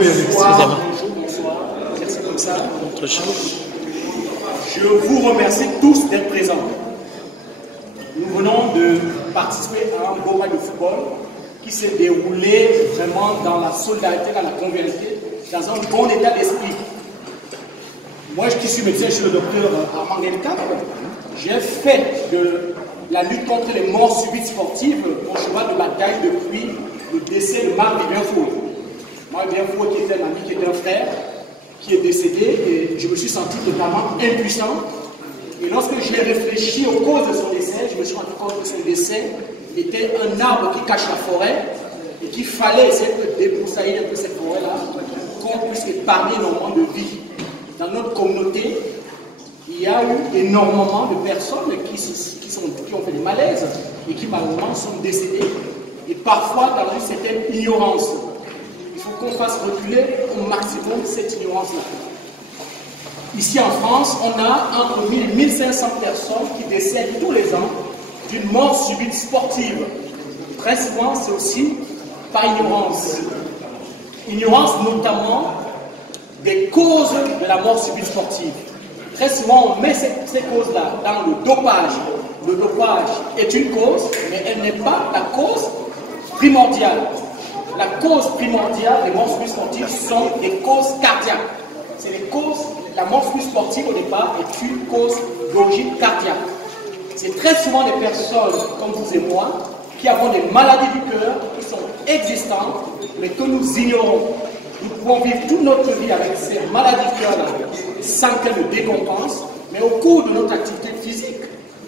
Bonsoir, bonsoir. Merci comme ça. Je vous remercie tous d'être présents. Nous venons de participer à un beau match de football qui s'est déroulé vraiment dans la solidarité, dans la convivialité, dans un bon état d'esprit. Moi, qui suis médecin, je suis le docteur Armand Guelcap. J'ai fait de la lutte contre les morts subites sportives mon cheval de bataille depuis le décès de Marc Bienfou. Marc Bienfou qui était un ami, qui était un frère, qui est décédé, et je me suis senti totalement impuissant. Et lorsque j'ai réfléchi aux causes de son décès, je me suis rendu compte que son décès était un arbre qui cache la forêt et qu'il fallait essayer de débroussailler un peu cette forêt-là pour qu'on puisse épargner énormément de vie. Dans notre communauté, il y a eu énormément de personnes qui ont fait des malaises et qui malheureusement sont décédées. Et parfois dans une certaine ignorance. Il faut qu'on fasse reculer au maximum cette ignorance-là. Ici en France, on a entre 1000 et 1500 personnes qui décèdent tous les ans d'une mort subite sportive. Très souvent, c'est aussi par ignorance. Ignorance notamment des causes de la mort subite sportive. Très souvent, on met ces causes-là dans le dopage. Le dopage est une cause, mais elle n'est pas la cause primordiale. La cause primordiale des morts subites sportives sont des causes cardiaques. C'est les causes, la mort subite sportive au départ est une cause d'origine cardiaque. C'est très souvent des personnes comme vous et moi qui avons des maladies du cœur qui sont existantes, mais que nous ignorons. Nous pouvons vivre toute notre vie avec ces maladies du cœur sans qu'elles nous décompensent, mais au cours de notre activité physique,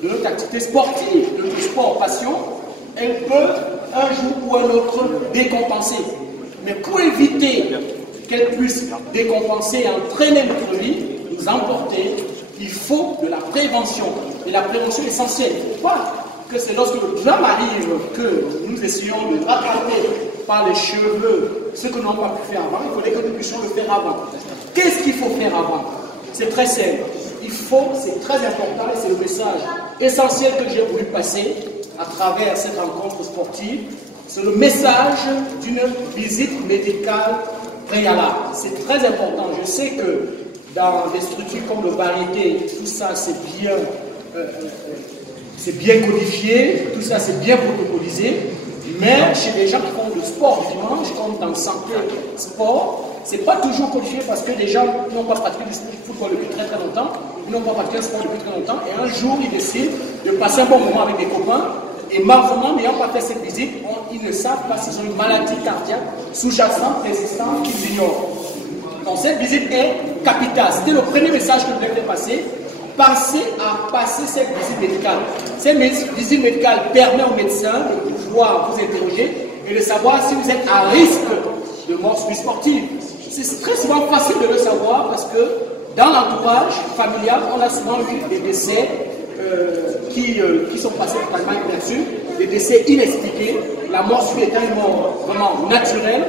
de notre activité sportive, de notre sport passion, elles peuvent un jour ou un autre décompenser. Mais pour éviter qu'elles puissent décompenser et entraîner notre vie, nous emporter, il faut de la prévention. Et la prévention est essentielle. Il ne faut pas que c'est lorsque le drame arrive que nous essayons de rattraper par les cheveux ce que nous n'avons pas pu faire avant. Il faudrait que nous puissions le faire avant. Qu'est-ce qu'il faut faire avant? C'est très simple. Il faut, c'est très important et c'est le message essentiel que j'ai voulu passer à travers cette rencontre sportive. C'est le message d'une visite médicale préalable. C'est très important. Je sais que dans des structures comme le Variété, tout ça c'est bien codifié, tout ça c'est bien protocolisé, mais chez les gens qui font du sport dimanche, comme dans Santé Sport, c'est pas toujours codifié parce que les gens n'ont pas pratiqué du football depuis très longtemps, ils n'ont pas pratiqué le sport depuis très longtemps, et un jour ils décident de passer un bon moment avec des copains, et malheureusement, n'ayant pas fait cette visite, ils ne savent pas s'ils ont une maladie cardiaque sous-jacente, résistante, qu'ils ignorent. Donc cette visite est capitale. C'était le premier message que je voulais faire passer. Pensez à passer cette visite médicale. Cette visite médicale permet aux médecins de pouvoir vous interroger et de savoir si vous êtes à risque de mort subite sportive. C'est très souvent facile de le savoir parce que dans l'entourage familial, on a souvent eu des décès qui sont passés totalement inaperçus, des décès inexpliqués. La mort subite est une mort vraiment naturelle,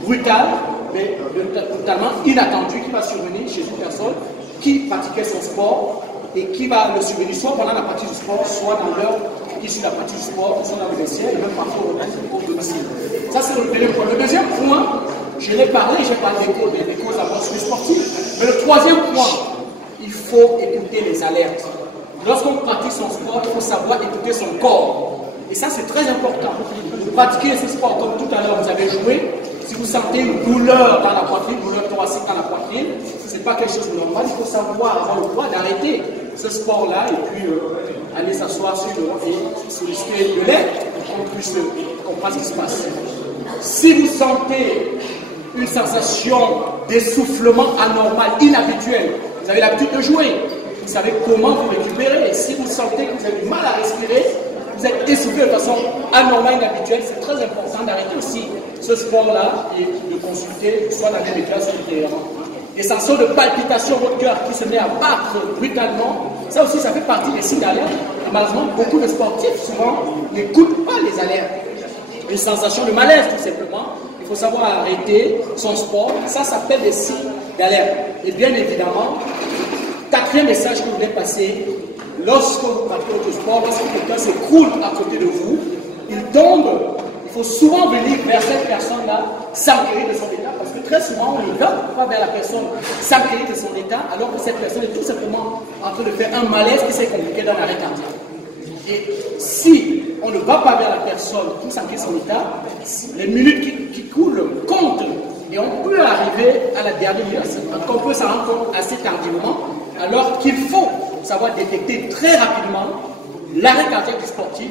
brutale, mais totalement inattendue qui va survenir chez une personne qui pratiquait son sport et qui va le survenir soit pendant la pratique du sport, soit dans l'heure qui suit la pratique du sport, soit dans le vestiaire et même parfois au domicile. Ça, c'est le premier point. Le deuxième point, je l'ai parlé, j'ai parlé des causes de la mort subite sportive. Mais le troisième point, il faut écouter les alertes. Lorsqu'on pratique son sport, il faut savoir écouter son corps. Et ça, c'est très important. Vous pratiquez ce sport comme tout à l'heure, vous avez joué. Si vous sentez une douleur dans la poitrine, une douleur thoracique dans la poitrine, ce n'est pas quelque chose de normal. Il faut savoir avoir le droit d'arrêter ce sport-là et puis aller s'asseoir sur le banc et solliciter de l'aide pour qu'on puisse comprendre ce qui se passe. Si vous sentez une sensation d'essoufflement anormal, inhabituel, vous avez l'habitude de jouer, vous savez comment vous récupérer. Si vous sentez que vous avez du mal à respirer, vous êtes essoufflé de façon anormale, inhabituelle, c'est très important d'arrêter aussi ce sport-là et de consulter soit la médical, soit ultérieurement. Les sensations de palpitation, votre cœur qui se met à battre brutalement, ça aussi, ça fait partie des signes d'alerte. Et malheureusement, beaucoup de sportifs, souvent, n'écoutent pas les alertes. Une sensation de malaise, tout simplement. Il faut savoir arrêter son sport. Ça s'appelle des signes d'alerte. Et bien évidemment, quatrième message que vous voulez passer, lorsque vous pratiquez votre sport, lorsque quelqu'un s'écroule à côté de vous, il tombe, il faut souvent venir vers cette personne-là s'enquérir de son état, parce que très souvent, on ne va pas vers la personne s'inquiéter de son état, alors que cette personne est tout simplement en train de faire un malaise qui s'est compliqué dans l'arrêt cardiaque. Et si on ne va pas vers la personne qui s'inquiète de son état, les minutes qui coulent comptent et on peut arriver à la dernière minute. On peut s'en rendre compte assez tardivement, alors qu'il faut savoir détecter très rapidement l'arrêt cardiaque du sportif,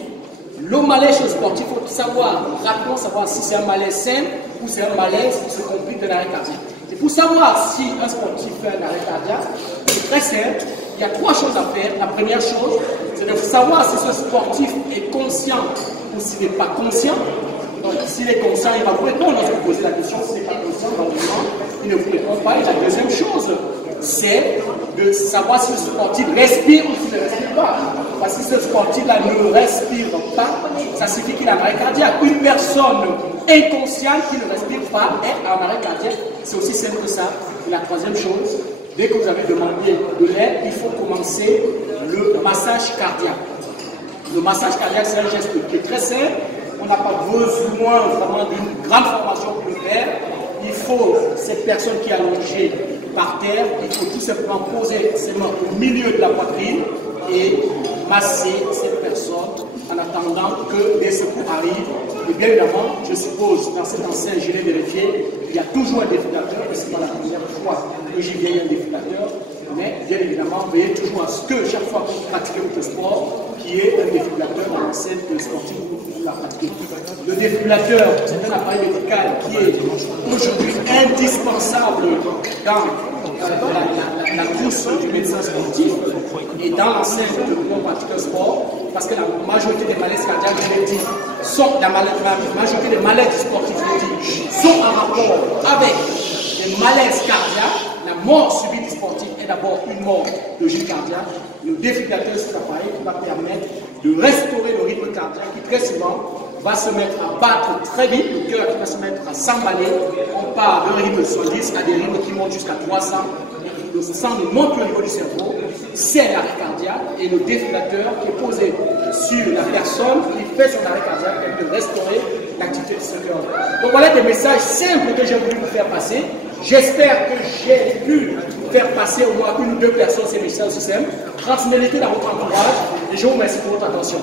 le malaise chez le sportif. Il faut rapidement savoir si c'est un malaise sain ou c'est un malaise qui se complique de l'arrêt cardiaque. Et pour savoir si un sportif fait un arrêt cardiaque, c'est très simple. Il y a 3 choses à faire. La première chose, c'est de savoir si ce sportif est conscient ou s'il n'est pas conscient. Donc, s'il est conscient, il va vous répondre lorsque vous posez la question. S'il n'est pas conscient, il ne vous répond pas. Et la deuxième chose, c'est de savoir si le sportif respire ou s'il ne respire pas. Parce que si ce sportif-là ne respire pas, ça signifie qu'il a un arrêt cardiaque. Une personne inconsciente qui ne respire pas est en arrêt cardiaque. C'est aussi simple que ça. Et la troisième chose, dès que vous avez demandé de l'aide, il faut commencer le massage cardiaque. Le massage cardiaque, c'est un geste qui est très simple. On n'a pas besoin vraiment d'une grande formation pour le faire. Il faut, cette personne qui est allongée par terre, il faut tout simplement poser ses mains au milieu de la poitrine et masser cette personne en attendant que des secours arrivent. Et bien évidemment, je suppose, dans cette enceinte, je l'ai vérifié, il y a toujours un défibrillateur, parce que c'est pas la première fois que j'y viens, il y a un défibrillateur. Mais bien évidemment, veillez toujours à ce que chaque fois que vous pratiquez votre sport, qu'il y ait un défibrillateur dans l'enceinte sportive où vous la pratiquez. Le défibrillateur, c'est un appareil médical qui est aujourd'hui indispensable dans la course du médecin sportif et dans l'enceinte de mon pratiqueur sport, parce que la majorité des malaises cardiaques, je l'ai dit, la majorité des malaises sportifs, sont en rapport avec les malaises cardiaques. La mort subie du sportif est d'abord une mort de gîte cardiaque. Le défibrillateur, c'est un appareil qui va permettre de restaurer le rythme cardiaque qui très souvent va se mettre à battre très vite, le cœur qui va se mettre à s'emballer. On part d'un rythme de 70 à des rythmes qui montent jusqu'à 300. Le sang ne monte plus au niveau du cerveau, c'est l'arrêt cardiaque et le défibrillateur qui est posé sur la personne qui fait son arrêt cardiaque et de restaurer l'activité de ce cœur. Donc voilà des messages simples que j'ai voulu vous faire passer. J'espère que j'ai pu faire passer au moins 1 ou 2 personnes ces messages simples. Transmettez-les dans votre entourage et je vous remercie pour votre attention.